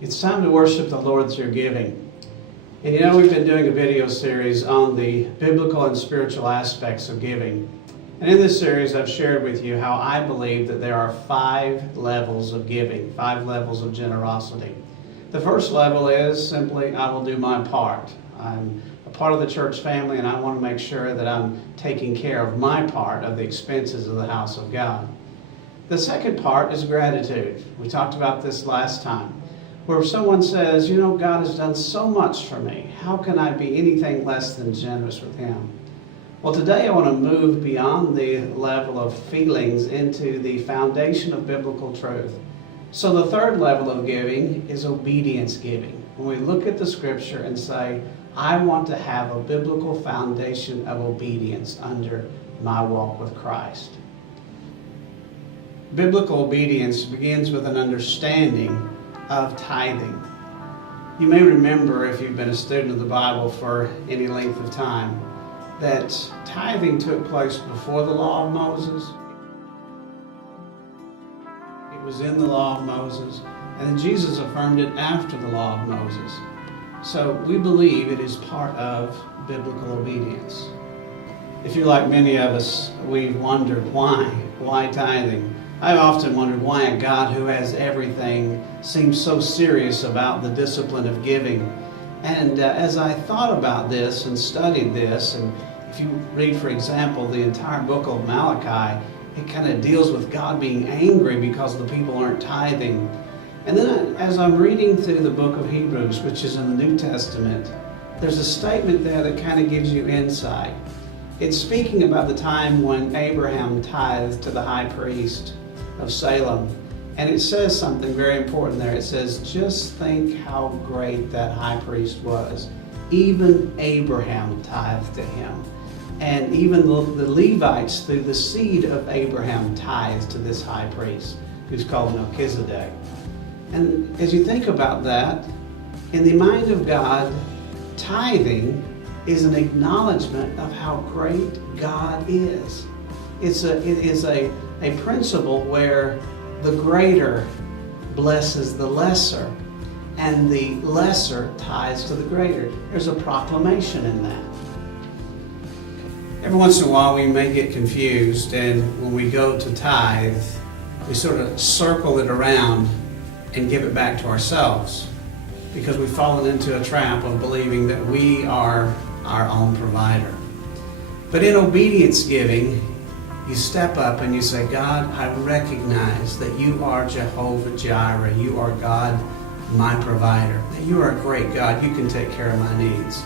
It's time to worship the Lord through giving. And you know, we've been doing a video series on the biblical and spiritual aspects of giving. And in this series, I've shared with you how I believe that there are 5 levels of giving, 5 levels of generosity. The first level is simply, I will do my part. I'm a part of the church family, and I want to make sure that I'm taking care of my part of the expenses of the house of God. The second part is gratitude. We talked about this last time, where someone says, you know, God has done so much for me. How can I be anything less than generous with Him? Well, today I want to move beyond the level of feelings into the foundation of biblical truth. So the third level of giving is obedience giving. When we look at the scripture and say, I want to have a biblical foundation of obedience under my walk with Christ. Biblical obedience begins with an understanding of tithing. You may remember, if you've been a student of the Bible for any length of time, that tithing took place before the law of Moses. It was in the law of Moses, and then Jesus affirmed it after the law of Moses. So we believe it is part of biblical obedience. If you're like many of us, we've wondered why tithing? I've often wondered why a God who has everything seems so serious about the discipline of giving. And as I thought about this and studied this, and if you read, for example, the entire book of Malachi, it kind of deals with God being angry because the people aren't tithing. And then as I'm reading through the book of Hebrews, which is in the New Testament, there's a statement there that kind of gives you insight. It's speaking about the time when Abraham tithed to the high priest of Salem. And it says something very important there. It says, just think how great that high priest was. Even Abraham tithed to him. And even the Levites, through the seed of Abraham, tithed to this high priest, who's called Melchizedek. And as you think about that, in the mind of God, tithing is an acknowledgement of how great God is. It is a principle where the greater blesses the lesser, and the lesser tithes to the greater. There's a proclamation in that. Every once in a while we may get confused, and when we go to tithe, we sort of circle it around and give it back to ourselves, because we've fallen into a trap of believing that we are our own provider. But in obedience giving, you step up and you say, God, I recognize that you are Jehovah Jireh. You are God, my provider. You are a great God. You can take care of my needs.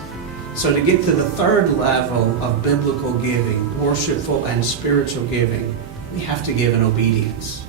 So to get to the third level of biblical giving, worshipful and spiritual giving, we have to give in obedience.